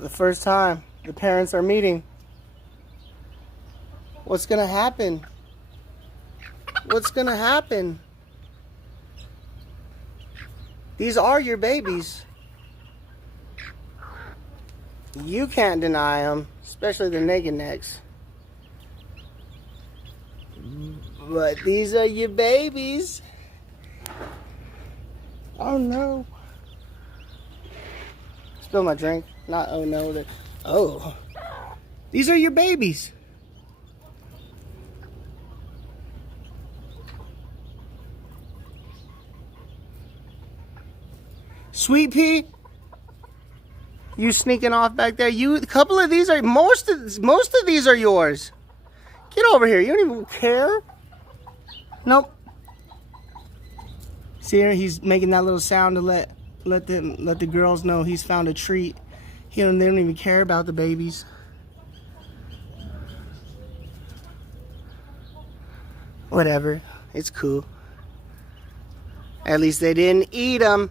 The first time the parents are meeting. What's gonna happen? What's gonna happen? These are your babies. You can't deny them, especially the naked necks. But these are your babies. Oh no. Spill my drink. Not oh no. Oh. These are your babies. Sweet Pea, you sneaking off back there. A couple of these are most of these are yours. Get over here. You don't even care. Nope. See here, he's making that little sound to let the girls know he's found a treat. They don't even care about the babies. Whatever. It's cool. At least they didn't eat them.